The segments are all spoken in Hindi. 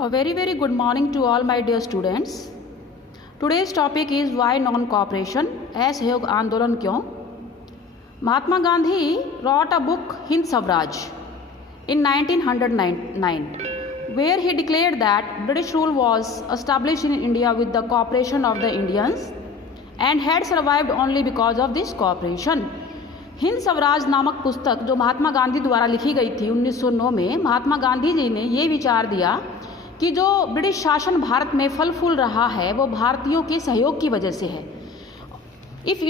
A very good morning to all my dear students. Today's topic is why non-cooperation, असहयोग आंदोलन क्यों? Mahatma Gandhi wrote a book Hind Swaraj in 1909 where he declared that British rule was established in India with the cooperation of the Indians and had survived only because of this cooperation. Hind Swaraj नामक पुस्तक जो महात्मा गांधी द्वारा लिखी गई थी 1909 में, महात्मा गांधी जी ने ये विचार दिया कि जो ब्रिटिश शासन भारत में फल फूल रहा है वो भारतीयों के सहयोग की वजह से है. If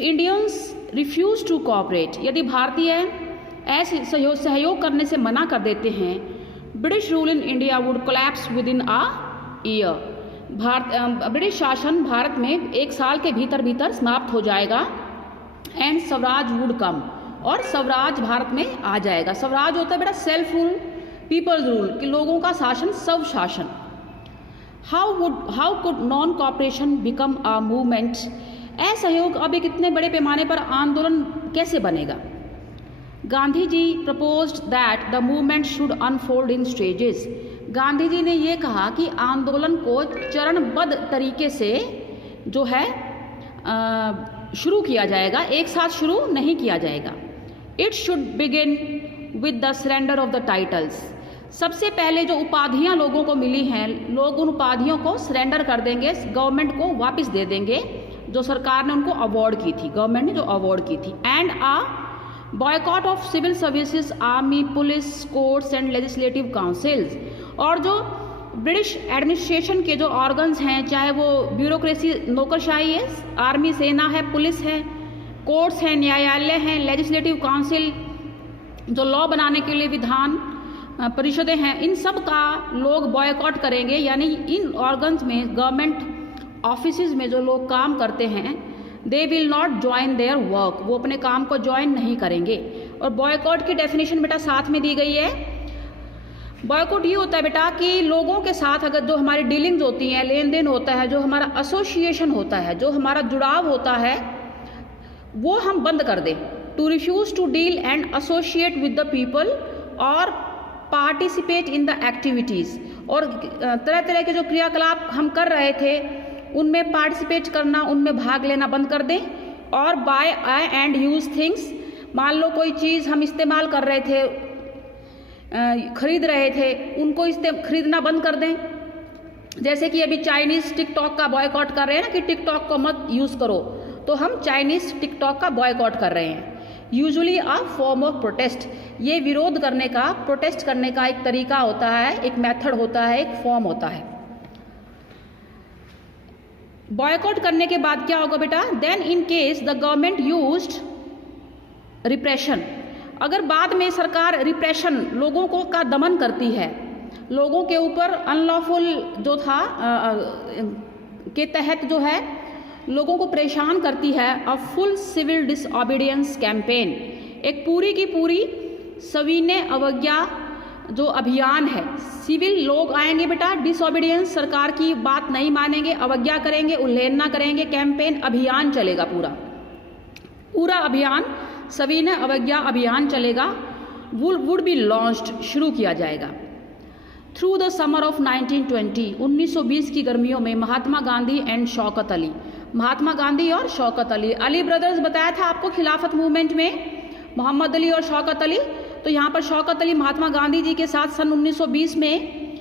Indians refuse to cooperate, यदि भारतीय ऐसे सहयोग करने से मना कर देते हैं, British rule in India would collapse with in a year, British शासन भारत में एक साल के भीतर समाप्त हो जाएगा. एंड स्वराज वुड कम, और स्वराज भारत में आ जाएगा. स्वराज होता है बेटा सेल्फ रूल, पीपल्स रूल, कि लोगों का शासन, सब शासन. How could non cooperation become a movement? असहयोग अब एक इतने बड़े पैमाने पर आंदोलन कैसे बनेगा? Gandhi ji proposed that the movement should unfold in stages. Gandhi ji ने ये कहा कि आंदोलन को चरणबद्ध तरीके से जो है शुरू किया जाएगा, एक साथ शुरू नहीं किया जाएगा. It should begin with the surrender of the titles. सबसे पहले जो उपाधियां लोगों को मिली हैं, लोग उन उपाधियों को सरेंडर कर देंगे, गवर्नमेंट को वापस दे देंगे जो सरकार ने उनको अवार्ड की थी, गवर्नमेंट ने जो अवार्ड की थी. And a boycott of civil services, army, police, courts and legislative councils. और जो ब्रिटिश एडमिनिस्ट्रेशन के जो ऑर्गन्स हैं, चाहे वो ब्यूरोक्रेसी नौकरशाही है, आर्मी, सेना है, पुलिस है, कोर्ट्स हैं, न्यायालय हैं, लेजिस्लेटिव काउंसिल जो लॉ बनाने के लिए विधान परिषदें हैं, इन सब का लोग बॉयकॉट करेंगे. यानी इन ऑर्गन्स में, गवर्नमेंट ऑफिसेज में जो लोग काम करते हैं, they will not join their work, वो अपने काम को ज्वाइन नहीं करेंगे. और बॉयकॉट की डेफिनेशन बेटा साथ में दी गई है. बॉयकॉट ये होता है बेटा कि लोगों के साथ अगर जो हमारी डीलिंग्स होती हैं, लेन देन होता है, जो हमारा एसोसिएशन होता है, जो हमारा जुड़ाव होता है, वो हम बंद कर दें. To refuse to deal and associate with the people और पार्टिसिपेट इन द एक्टिविटीज़. और तरह तरह के जो क्रियाकलाप हम कर रहे थे उनमें पार्टिसिपेट करना, उनमें भाग लेना बंद कर दें. और बाय एंड यूज़ थिंग्स, मान लो कोई चीज़ हम इस्तेमाल कर रहे थे, खरीद रहे थे, उनको खरीदना बंद कर दें. जैसे कि अभी चाइनीज़ टिकटॉक का बॉयकॉट कर रहे हैं ना, कि टिकटॉक को मत यूज़ करो, तो हम चाइनीज़ टिकटॉक का बॉयकॉट कर रहे हैं. Usually a form of protest, ये विरोध करने का, प्रोटेस्ट करने का एक तरीका होता है, एक मेथड होता है, एक फॉर्म होता है. बॉयकॉट करने के बाद क्या होगा बेटा? Then in case the government used repression, अगर बाद में सरकार रिप्रेशन, लोगों को का दमन करती है, लोगों के ऊपर अनलॉफुल जो था के तहत जो है लोगों को परेशान करती है, a full civil disobedience campaign, एक पूरी की पूरी सविनय अवज्ञा जो अभियान है. सिविल लोग आएंगे बेटा, डिसओबीडियंस, सरकार की बात नहीं मानेंगे, अवज्ञा करेंगे, उल्लंघन करेंगे, कैंपेन अभियान चलेगा, पूरा अभियान, सविनय अवज्ञा अभियान चलेगा. वुड बी लॉन्च्ड, शुरू किया जाएगा. थ्रू द समर ऑफ 1920, 1920 की गर्मियों में महात्मा गांधी एंड शौकत अली, महात्मा गांधी और शौकत अली, अली ब्रदर्स बताया था आपको खिलाफत मूवमेंट में, मोहम्मद अली और शौकत अली. तो यहाँ पर शौकत अली महात्मा गांधी जी के साथ सन 1920 में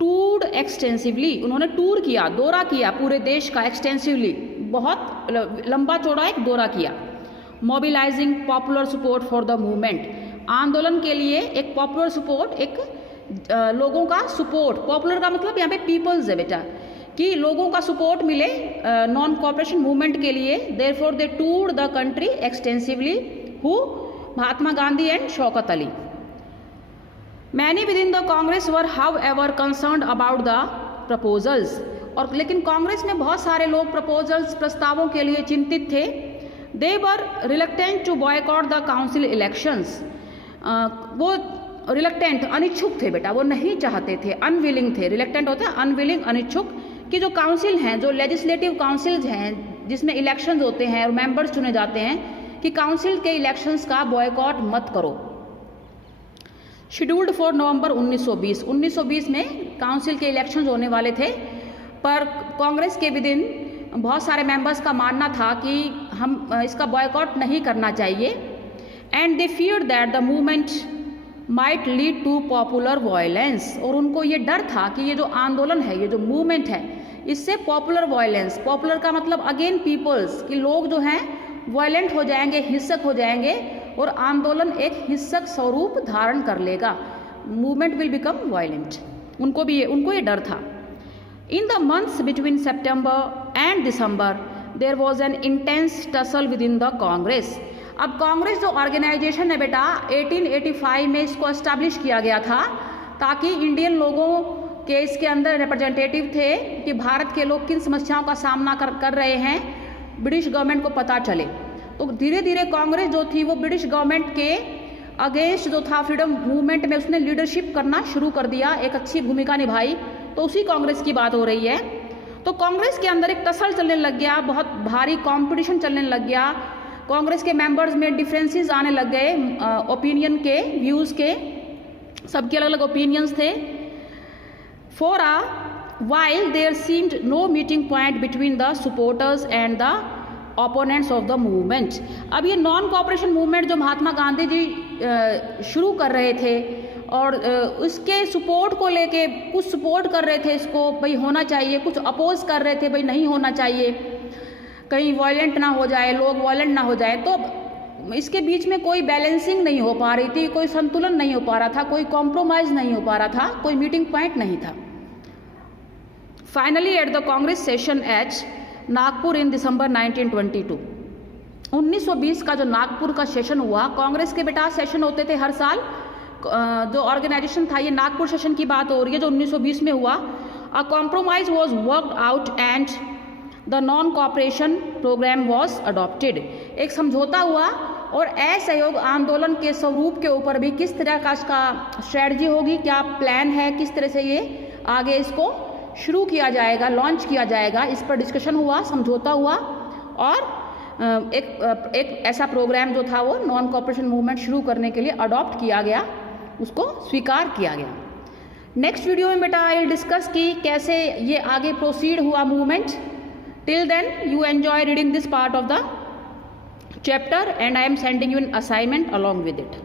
टूर्ड एक्सटेंसिवली, उन्होंने टूर किया, दौरा किया पूरे देश का, एक्सटेंसिवली, बहुत लंबा चौड़ा एक दौरा किया. Mobilising popular support for the movement, आंदोलन के लिए एक पॉपुलर सपोर्ट, एक लोगों का सपोर्ट, पॉपुलर का मतलब यहाँ पे पीपल्स है बेटा, कि लोगों का सपोर्ट मिले नॉन कॉपरेशन मूवमेंट के लिए. Therefore they toured the country extensively, who Mahatma Gandhi and Shaukat Ali. Many within the Congress were however concerned about the proposals, और लेकिन कांग्रेस में बहुत सारे लोग प्रपोजल्स, प्रस्तावों के लिए चिंतित थे. They were reluctant to boycott the council elections, वो रिलक्टेंट, अनिच्छुक थे बेटा, वो नहीं चाहते थे, अनविलिंग थे. रिलक्टेंट होता है अनविलिंग, अनिच्छुक, कि जो काउंसिल हैं, जो लेजिस्लेटिव काउंसिल्स हैं जिसमें इलेक्शंस होते हैं और मेंबर्स चुने जाते हैं, कि काउंसिल के इलेक्शंस का बॉयकॉट मत करो. शेड्यूल्ड फॉर नवंबर 1920। 1920 में काउंसिल के इलेक्शंस होने वाले थे, पर कांग्रेस के विदिन बहुत सारे मेंबर्स का मानना था कि हम इसका बॉयकॉट नहीं करना चाहिए। And they fear that the movement might lead to popular violence. और उनको ये डर था कि ये जो आंदोलन है, ये जो मूवमेंट है, इससे पॉपुलर वायलेंस, पॉपुलर का मतलब अगेन पीपल्स, कि लोग जो हैं वायलेंट हो जाएंगे, हिंसक हो जाएंगे और आंदोलन एक हिंसक स्वरूप धारण कर लेगा, मूवमेंट विल बिकम वायलेंट। उनको ये डर था। In the months between September and December there was an intense tussle within the Congress. अब कांग्रेस जो ऑर्गेनाइजेशन है बेटा, 1885 में इसको एस्टैब्लिश किया गया था ताकि इंडियन लोगों के इसके अंदर रिप्रेजेंटेटिव थे कि भारत के लोग किन समस्याओं का सामना कर रहे हैं, ब्रिटिश गवर्नमेंट को पता चले। तो धीरे धीरे कांग्रेस जो थी वो ब्रिटिश गवर्नमेंट के अगेंस्ट जो था फ्रीडम मूवमेंट में उसने लीडरशिप करना शुरू कर दिया, एक अच्छी भूमिका निभाई। तो उसी कांग्रेस की बात हो रही है। तो कांग्रेस के अंदर एक टसल चलने लग गया, बहुत भारी कंपटीशन चलने लग गया, कांग्रेस के मेंबर्स में डिफरेंसेस आने लग गए, ओपिनियन के, व्यूज़ के, सबके अलग अलग ओपिनियंस थे। For a while there seemed no meeting point between the supporters and the opponents of the movement। अब ये नॉन कॉपरेशन मूवमेंट जो महात्मा गांधी जी शुरू कर रहे थे और उसके सपोर्ट को लेके कुछ सपोर्ट कर रहे थे इसको, भाई होना चाहिए, कुछ अपोज कर रहे थे, भाई नहीं होना चाहिए, कहीं वायलेंट ना हो जाए, लोग वायलेंट ना हो जाए। तो इसके बीच में कोई बैलेंसिंग नहीं हो पा रही थी, कोई संतुलन नहीं हो पा रहा था, कोई कॉम्प्रोमाइज़ नहीं हो पा रहा था, कोई मीटिंग पॉइंट नहीं था। Finally at the Congress session at Nagpur in December 1922, 1920 का जो नागपुर का सेशन हुआ, कांग्रेस के बेटा सेशन होते थे हर साल, जो ऑर्गेनाइजेशन था, ये नागपुर सेशन की बात हो रही है जो 1920 में हुआ। A compromise was worked out and the non cooperation programme was adopted. एक समझौता हुआ और असहयोग आंदोलन के स्वरूप के ऊपर भी किस तरह का इसका स्ट्रेटजी होगी, क्या प्लान है, किस तरह से ये आगे इसको शुरू किया जाएगा, लॉन्च किया जाएगा, इस पर डिस्कशन हुआ, समझौता हुआ और एक ऐसा प्रोग्राम जो था वो नॉन कॉपरेशन मूवमेंट शुरू करने के लिए अडॉप्ट किया गया, उसको स्वीकार किया गया। नेक्स्ट वीडियो में बेटा आई डिस्कस की कैसे ये आगे प्रोसीड हुआ movement. Till then you enjoy reading this part of the chapter and I am sending you an assignment along with it.